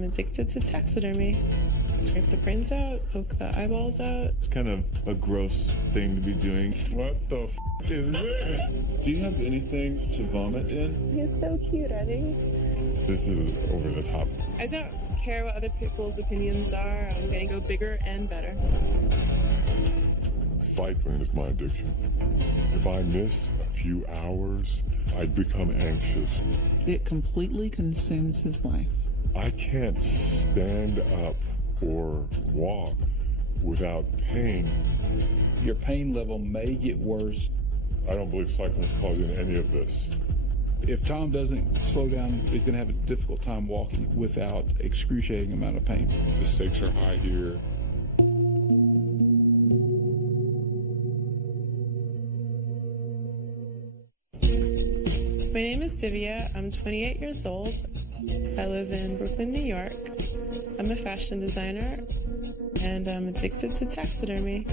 I'm addicted to taxidermy. Scrape the brains out, poke the eyeballs out. It's kind of a gross thing to be doing. What the f is this? Do you have anything to vomit in? He's so cute, Eddie. This is over the top. I don't care what other people's opinions are. I'm gonna go bigger and better. Cycling is my addiction. If I miss a few hours, I'd become anxious. It completely consumes his life. I can't stand up or walk without pain. Your pain level may get worse. I don't believe cycling is causing any of this. If Tom doesn't slow down, he's going to have a difficult time walking without excruciating amount of pain. The stakes are high here. My name is Divya. I'm 28 years old. I live in Brooklyn, New York. I'm a fashion designer, and I'm addicted to taxidermy.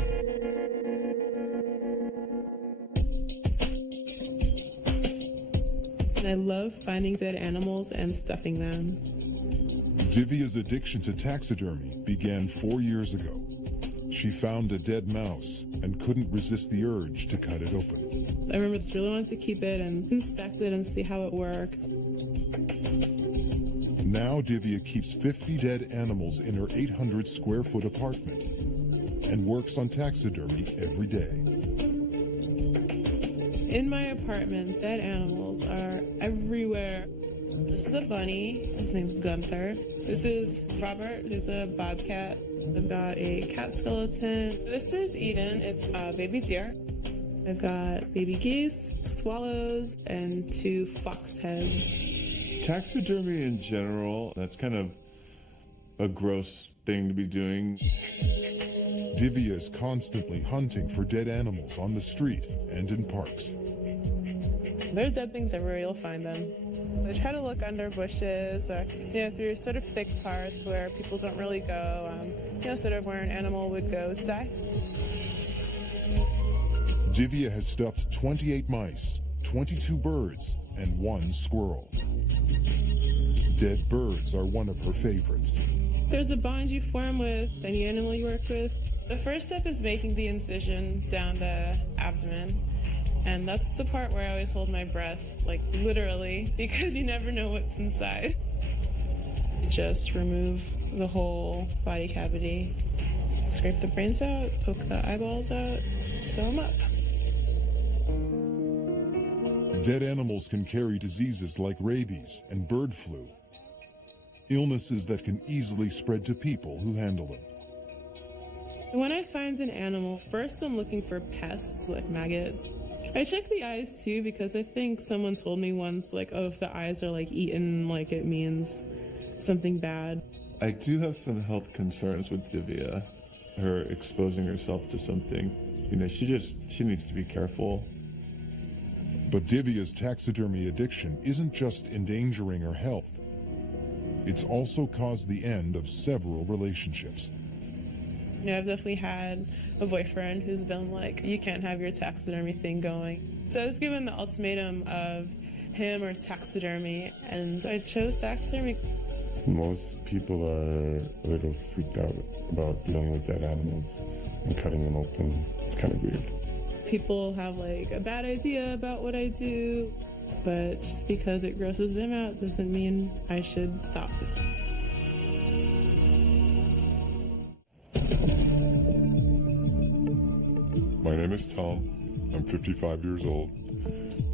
I love finding dead animals and stuffing them. Divya's addiction to taxidermy began 4 years ago. She found a dead mouse and couldn't resist the urge to cut it open. I remember just really wanted to keep it and inspect it and see how it worked. Now Divya keeps 50 dead animals in her 800 square foot apartment and works on taxidermy every day. In my apartment, dead animals are everywhere. This is a bunny. His name's Gunther. This is Robert. He's a bobcat. I've got a cat skeleton. This is Eden. It's a baby deer. I've got baby geese, swallows, and 2 fox heads. Taxidermy in general, that's kind of a gross thing to be doing. Divya is constantly hunting for dead animals on the street and in parks. There are dead things everywhere, you'll find them. I try to look under bushes or, through sort of thick parts where people don't really go, sort of where an animal would go to die. Divya has stuffed 28 mice, 22 birds, and 1 squirrel. Dead birds are one of her favorites. There's a bond you form with any animal you work with. The first step is making the incision down the abdomen. And that's the part where I always hold my breath, like literally, because you never know what's inside. Just remove the whole body cavity. Scrape the brains out, poke the eyeballs out, sew them up. Dead animals can carry diseases like rabies and bird flu, illnesses that can easily spread to people who handle them. When I find an animal, first I'm looking for pests like maggots. I check the eyes too because I think someone told me once, like, oh, if the eyes are like eaten, like it means something bad. I do have some health concerns with Divya. Her exposing herself to something, she needs to be careful. But Divya's taxidermy addiction isn't just endangering her health. It's also caused the end of several relationships. I've definitely had a boyfriend who's been like, you can't have your taxidermy thing going. So I was given the ultimatum of him or taxidermy, and I chose taxidermy. Most people are a little freaked out about dealing with dead animals and cutting them open. It's kind of weird. People have like a bad idea about what I do, but just because it grosses them out doesn't mean I should stop. My name is Tom. I'm 55 years old.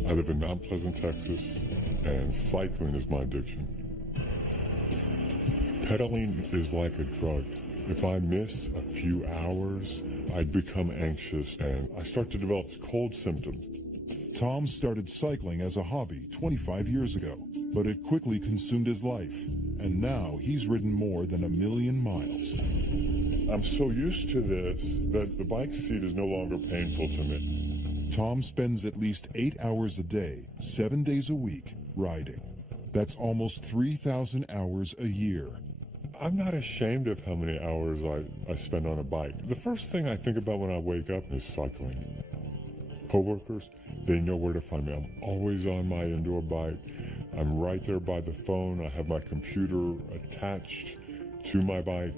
I live in Mount Pleasant, Texas, and cycling is my addiction. Pedaling is like a drug. If I miss a few hours, I'd become anxious and I start to develop cold symptoms. Tom started cycling as a hobby 25 years ago, but it quickly consumed his life, and now he's ridden more than 1 million miles. I'm so used to this that the bike seat is no longer painful to me. Tom spends at least 8 hours a day, 7 days a week, riding. That's almost 3,000 hours a year. I'm not ashamed of how many hours I spend on a bike. The first thing I think about when I wake up is cycling. coworkers, they know where to find me. I'm always on my indoor bike. I'm right there by the phone. I have my computer attached to my bike.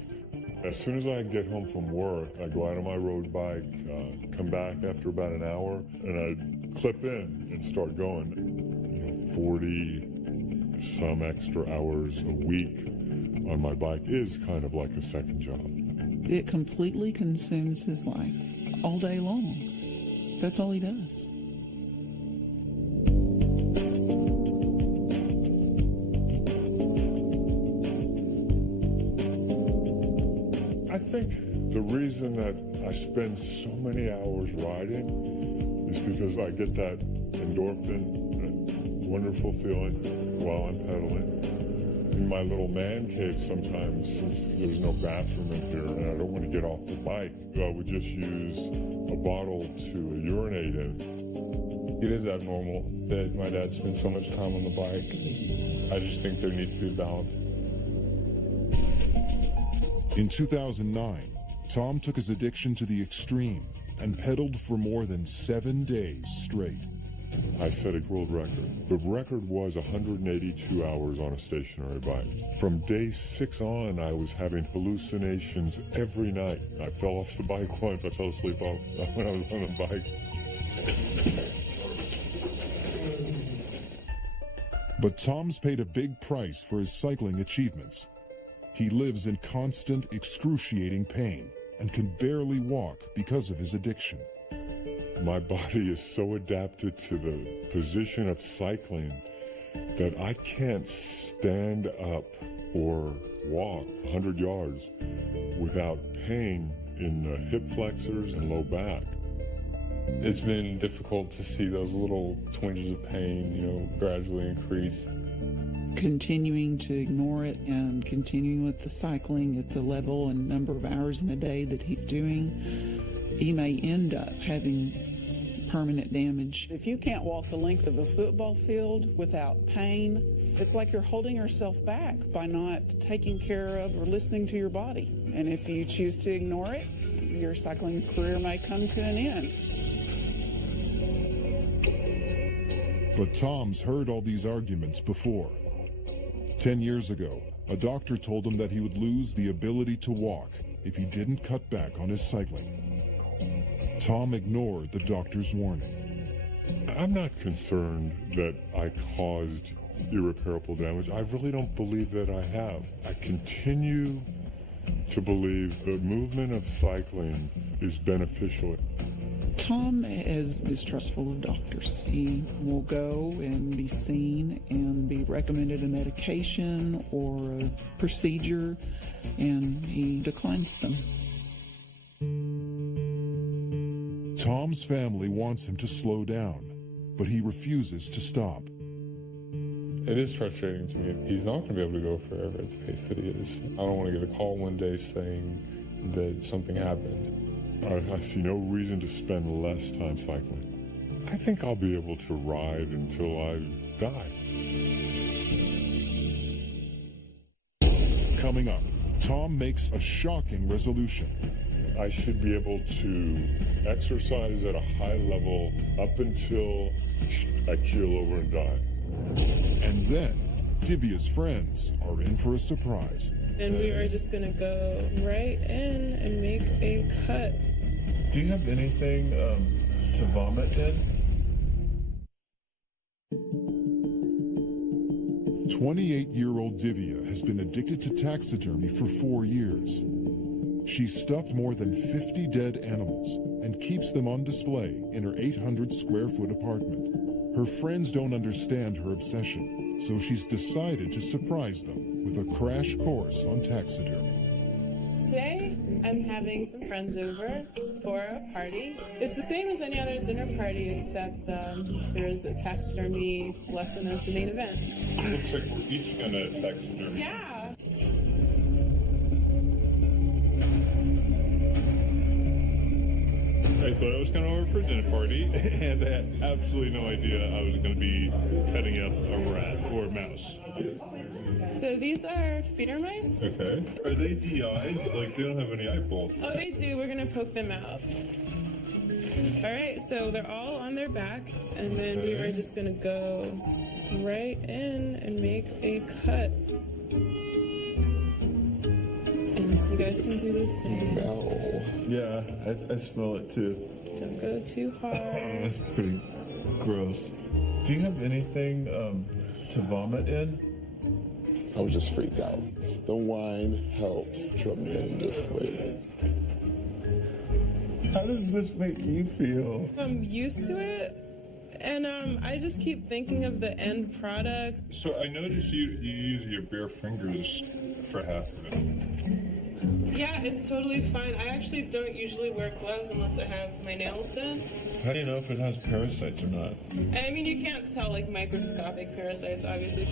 As soon as I get home from work, I go out on my road bike, come back after about an hour, and I clip in and start going. 40 some extra hours a week on my bike is kind of like a second job. It completely consumes his life all day long. That's all he does. I think the reason that I spend so many hours riding is because I get that endorphin, that wonderful feeling while I'm pedaling. In my little man cave sometimes, since there's no bathroom in here and I don't want to get off the bike, I would just use a bottle to urinate in. It is abnormal that my dad spends so much time on the bike. I just think there needs to be a balance. In 2009, Tom took his addiction to the extreme and pedaled for more than 7 days straight. I set a world record. The record was 182 hours on a stationary bike. From day 6 on, I was having hallucinations every night. I fell off the bike once. I fell asleep when I was on the bike. But Tom's paid a big price for his cycling achievements. He lives in constant, excruciating pain and can barely walk because of his addiction. My body is so adapted to the position of cycling that I can't stand up or walk 100 yards without pain in the hip flexors and low back. It's been difficult to see those little twinges of pain, gradually increase. Continuing to ignore it and continuing with the cycling at the level and number of hours in a day that he's doing, he may end up having permanent damage. If you can't walk the length of a football field without pain, it's like you're holding yourself back by not taking care of or listening to your body. And if you choose to ignore it, your cycling career may come to an end. But Tom's heard all these arguments before. 10 years ago, a doctor told him that he would lose the ability to walk if he didn't cut back on his cycling. Tom ignored the doctor's warning. I'm not concerned that I caused irreparable damage. I really don't believe that I have. I continue to believe the movement of cycling is beneficial. Tom is distrustful of doctors. He will go and be seen and be recommended a medication or a procedure, and he declines them. Tom's family wants him to slow down, but he refuses to stop. It is frustrating to me. He's not going to be able to go forever at the pace that he is. I don't want to get a call one day saying that something happened. I see no reason to spend less time cycling. I think I'll be able to ride until I die. Coming up, Tom makes a shocking resolution. I should be able to exercise at a high level up until I keel over and die. And then, Divya's friends are in for a surprise. And we are just gonna go right in and make a cut. Do you have anything to vomit in? 28-year-old Divya has been addicted to taxidermy for 4 years. She's stuffed more than 50 dead animals and keeps them on display in her 800-square-foot apartment. Her friends don't understand her obsession, so she's decided to surprise them with a crash course on taxidermy. Today, I'm having some friends over for a party. It's the same as any other dinner party, except there's a taxidermy lesson as the main event. Looks like we're each gonna taxidermy. Yeah. I thought I was coming over for a dinner party, and I had absolutely no idea I was going to be cutting up a rat or a mouse. So these are feeder mice. Okay. Are they DI'd? Like, they don't have any eyeballs. Oh, they do. We're going to poke them out. All right, so they're all on their back, and then we are just gonna go right in and make a cut. Since you guys can do the same. No. Yeah, I smell it too. Don't go too hard. Oh, that's pretty gross. Do you have anything to vomit in? I was just freaked out. The wine helped tremendously. How does this make you feel? I'm used to it, and I just keep thinking of the end product. So I noticed you use your bare fingers for half of it. Yeah, it's totally fine. I actually don't usually wear gloves unless I have my nails done. How do you know if it has parasites or not? I mean, you can't tell, like, microscopic parasites, obviously.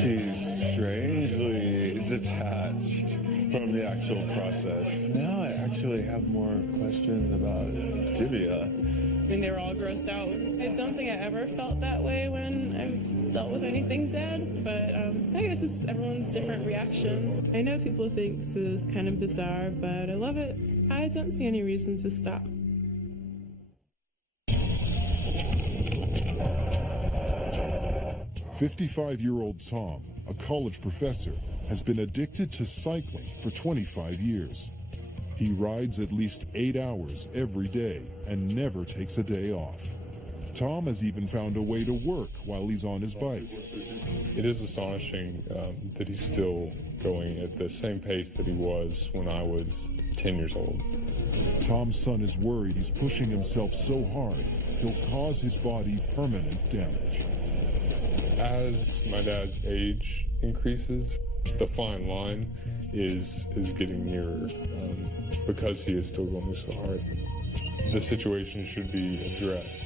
She's strangely detached from the actual process. Now I actually have more questions about Divya. I mean, they were all grossed out. I don't think I ever felt that way when I've dealt with anything dead, but I guess it's everyone's different reaction. I know people think this is kind of bizarre, but I love it. I don't see any reason to stop. "55-year-old Tom, a college professor, has been addicted to cycling for 25 years. He rides at least 8 hours every day and never takes a day off. Tom has even found a way to work while he's on his bike. It is astonishing that he's still going at the same pace that he was when I was 10 years old. Tom's son is worried he's pushing himself so hard he'll cause his body permanent damage. As my dad's age increases, the fine line is getting nearer because he is still going so hard. The situation should be addressed.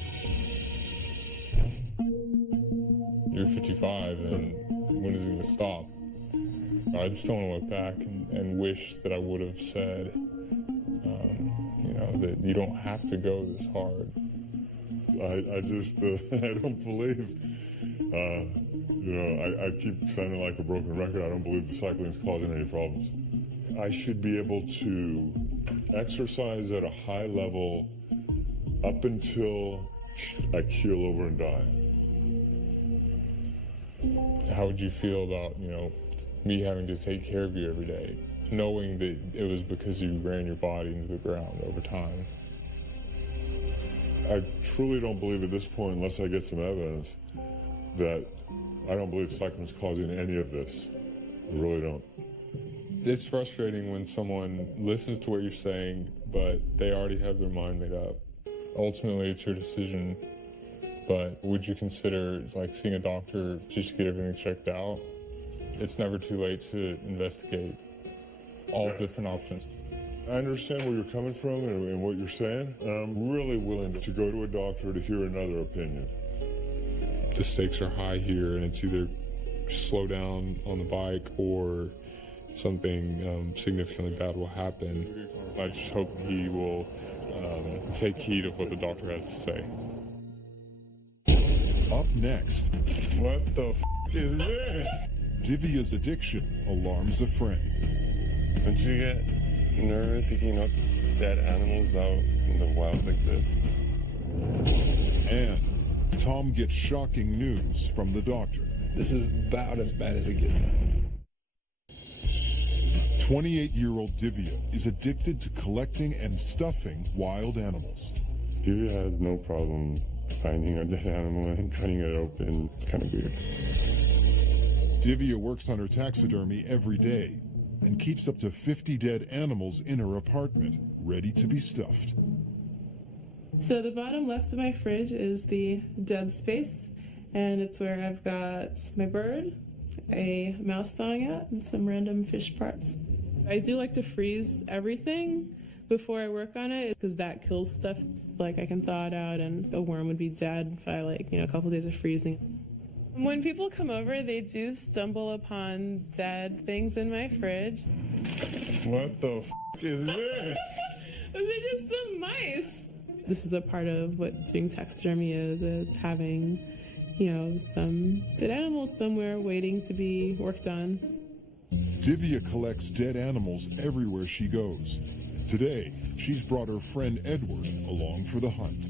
You're 55, and when is it going to stop? I just don't want to look back and wish that I would have said, that you don't have to go this hard. I just, I don't believe, I keep sounding like a broken record. I don't believe the cycling's causing any problems. I should be able to exercise at a high level up until I keel over and die. How would you feel about, me having to take care of you every day, knowing that it was because you ran your body into the ground over time? I truly don't believe at this point, unless I get some evidence, that I don't believe cycling's causing any of this. I really don't. It's frustrating when someone listens to what you're saying, but they already have their mind made up. Ultimately, it's your decision, but would you consider seeing a doctor just to get everything checked out? It's never too late to investigate all different options. I understand where you're coming from and what you're saying. I'm really willing to go to a doctor to hear another opinion. The stakes are high here, and it's either slow down on the bike or something significantly bad will happen. I just hope he will take heed of what the doctor has to say. Up next, What the f*** is this? Divya's addiction alarms a friend. Don't you get nervous picking up dead animals out in the wild like this? And Tom gets shocking news from the doctor. This is about as bad as it gets. 28-year-old Divya is addicted to collecting and stuffing wild animals. Divya has no problem finding a dead animal and cutting it open. It's kind of weird. Divya works on her taxidermy every day and keeps up to 50 dead animals in her apartment, ready to be stuffed. So the bottom left of my fridge is the dead space, and it's where I've got my bird, a mouse thawing out, and some random fish parts. I do like to freeze everything before I work on it, because that kills stuff. I can thaw it out, and a worm would be dead if I a couple days of freezing. When people come over, they do stumble upon dead things in my fridge. What the f*** is this? Those are just some mice. This is a part of what doing taxidermy is. It's having, some dead animals somewhere waiting to be worked on. Divya collects dead animals everywhere she goes. Today, she's brought her friend Edward along for the hunt.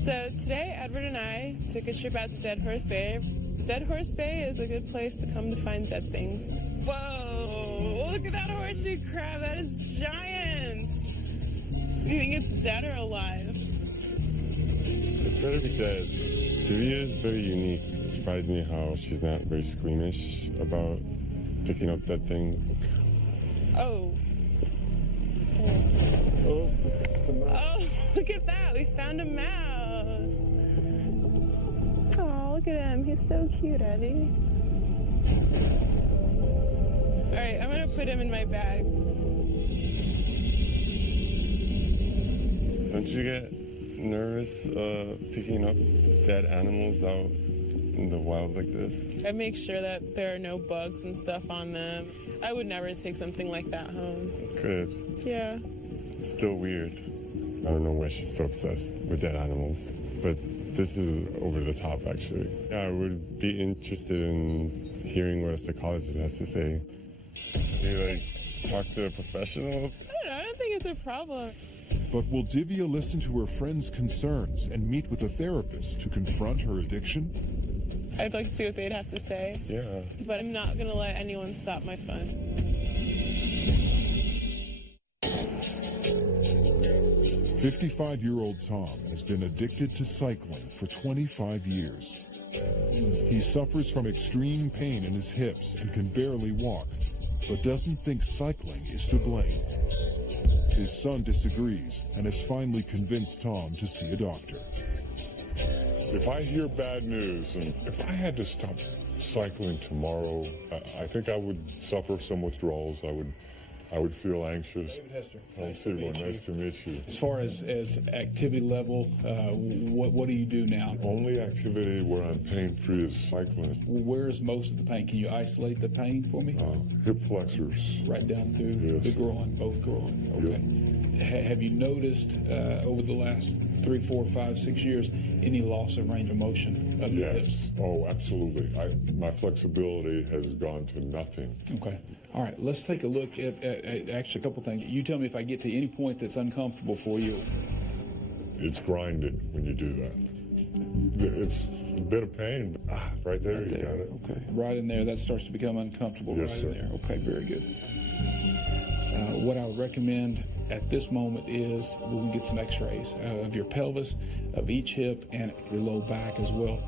So today, Edward and I took a trip out to Dead Horse Bay. Dead Horse Bay is a good place to come to find dead things. Whoa, look at that horseshoe crab, that is giant. You think it's dead or alive? It better be dead. Divya is very unique. It surprised me how she's not very squeamish about picking up dead things. Oh. Oh, it's a mouse. Oh, look at that, we found a mouse. Oh, look at him, he's so cute, Eddie. All right, I'm gonna put him in my bag. Don't you get nervous picking up dead animals out in the wild like this? I make sure that there are no bugs and stuff on them. I would never take something like that home. It's good. Yeah. It's still weird. I don't know why she's so obsessed with dead animals, but this is over the top, actually. Yeah, I would be interested in hearing what a psychologist has to say. Maybe, like, talk to a professional? I don't think it's a problem. But will Divya listen to her friend's concerns and meet with a therapist to confront her addiction? I'd like to see what they'd have to say. Yeah. But I'm not going to let anyone stop my fun. 55-year-old Tom has been addicted to cycling for 25 years. He suffers from extreme pain in his hips and can barely walk, but doesn't think cycling is to blame. His son disagrees and has finally convinced Tom to see a doctor. If I hear bad news, and if I had to stop cycling tomorrow, I think I would suffer some withdrawals. I would feel anxious. David Hester. Nice to meet you. As far as activity level, what do you do now? Only activity where I'm pain-free is cycling. Where is most of the pain? Can you isolate the pain for me? Hip flexors. Right down through the groin, both groin. Okay. Yep. Have you noticed over the last 3, 4, 5, 6 years any loss of range of motion of the hips? Oh, absolutely. My flexibility has gone to nothing. Okay. All right. Let's take a look at actually a couple things. You tell me if I get to any point that's uncomfortable for you. It's grinding when you do that. It's a bit of pain. Right there, you got it. Okay. Right in there, that starts to become uncomfortable. Yes, right sir. In there. Okay, very good. What I would recommend at this moment is we can get some x-rays of your pelvis, of each hip, and your low back as well.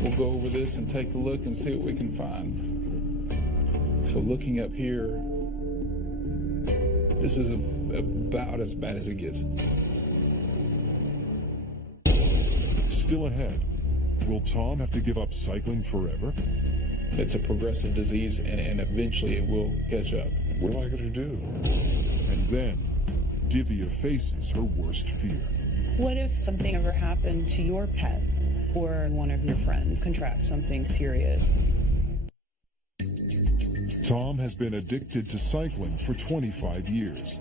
We'll go over this and take a look and see what we can find. So looking up here, this is about as bad as it gets. Still ahead, will Tom have to give up cycling forever? It's a progressive disease, and eventually it will catch up. What am I going to do? And then, Divya faces her worst fear. What if something ever happened to your pet or one of your friends contract something serious? Tom has been addicted to cycling for 25 years.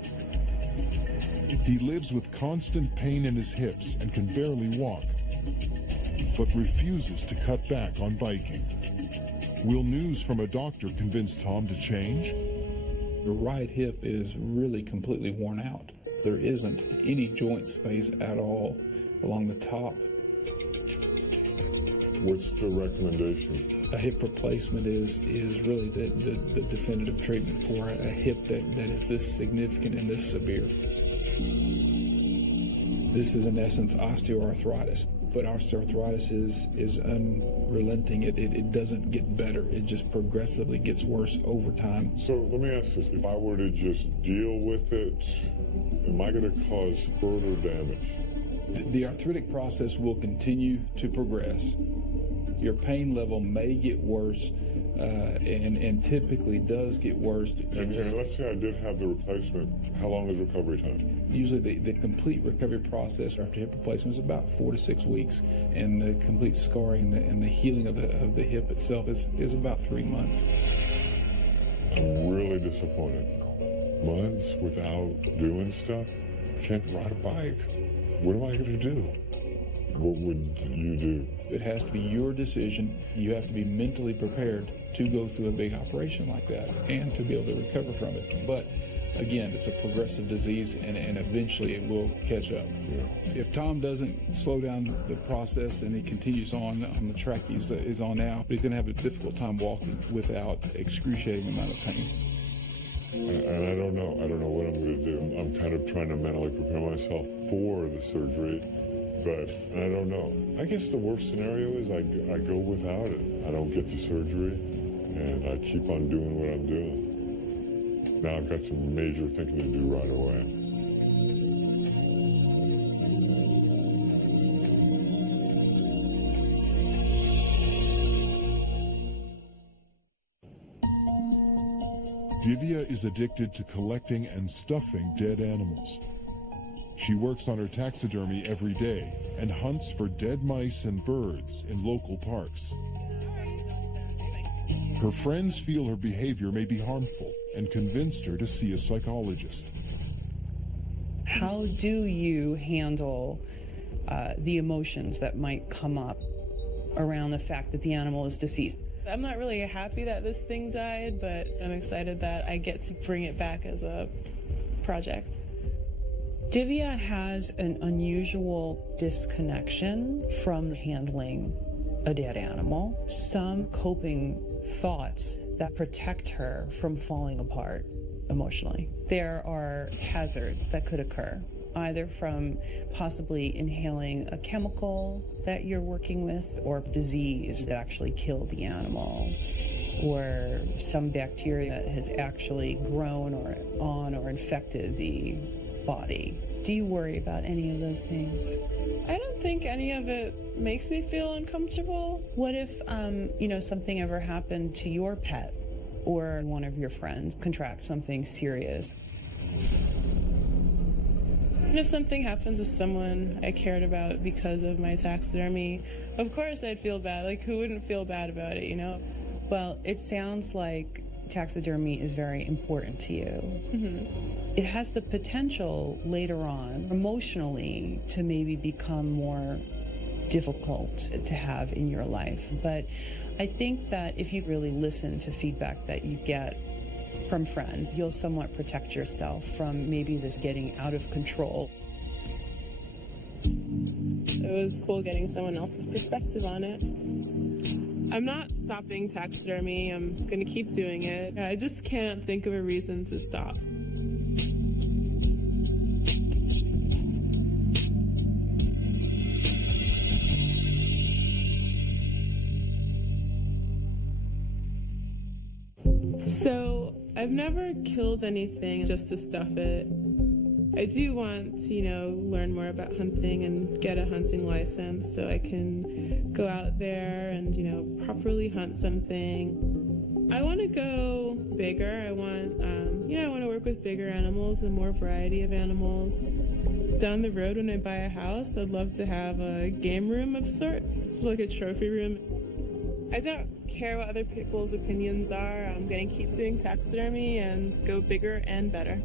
He lives with constant pain in his hips and can barely walk, but refuses to cut back on biking. Will news from a doctor convince Tom to change? The right hip is really completely worn out. There isn't any joint space at all along the top. What's the recommendation? A hip replacement is really the definitive treatment for a hip that is this significant and this severe. This is in essence osteoarthritis. But osteoarthritis is unrelenting. It doesn't get better. It just progressively gets worse over time. So let me ask this. If I were to just deal with it, am I going to cause further damage? The arthritic process will continue to progress. Your pain level may get worse, and typically does get worse. And let's say I did have the replacement. How long is recovery time? Usually the complete recovery process after hip replacement is about 4 to 6 weeks, and the complete scarring and the healing of the hip itself is about 3 months. I'm really disappointed. Months without doing stuff? Can't ride a bike. What am I going to do? What would you do? It has to be your decision. You have to be mentally prepared to go through a big operation like that and to be able to recover from it. But again, it's a progressive disease, and eventually it will catch up. Yeah. If Tom doesn't slow down the process and he continues on the track he's on now, he's going to have a difficult time walking without excruciating amount of pain. And I don't know. I don't know what I'm going to do. I'm kind of trying to mentally prepare myself for the surgery, but I don't know. I guess the worst scenario is I go without it. I don't get the surgery, and I keep on doing what I'm doing. Now I've got some major thinking to do right away. Divya is addicted to collecting and stuffing dead animals. She works on her taxidermy every day and hunts for dead mice and birds in local parks. Her friends feel her behavior may be harmful and convinced her to see a psychologist. How do you handle the emotions that might come up around the fact that the animal is deceased? I'm not really happy that this thing died, but I'm excited that I get to bring it back as a project. Divya has an unusual disconnection from handling a dead animal. Some coping thoughts that protect her from falling apart emotionally. There are hazards that could occur, either from possibly inhaling a chemical that you're working with, or disease that actually killed the animal, or some bacteria that has actually grown or infected the body. Do you worry about any of those things? I don't think any of it makes me feel uncomfortable. What if, something ever happened to your pet or one of your friends contract something serious? And if something happens to someone I cared about because of my taxidermy, of course I'd feel bad. Like, who wouldn't feel bad about it, you know? Well, it sounds like taxidermy is very important to you. Mm-hmm. It has the potential later on, emotionally, to maybe become more difficult to have in your life. But I think that if you really listen to feedback that you get from friends, you'll somewhat protect yourself from maybe this getting out of control. It was cool getting someone else's perspective on it. I'm not stopping taxidermy. I'm going to keep doing it. I just can't think of a reason to stop. So, I've never killed anything just to stuff it. I do want to, learn more about hunting and get a hunting license so I can go out there and, properly hunt something. I want to go bigger. I want to work with bigger animals and more variety of animals. Down the road when I buy a house, I'd love to have a game room of sorts, sort of like a trophy room. I don't care what other people's opinions are. I'm going to keep doing taxidermy and go bigger and better.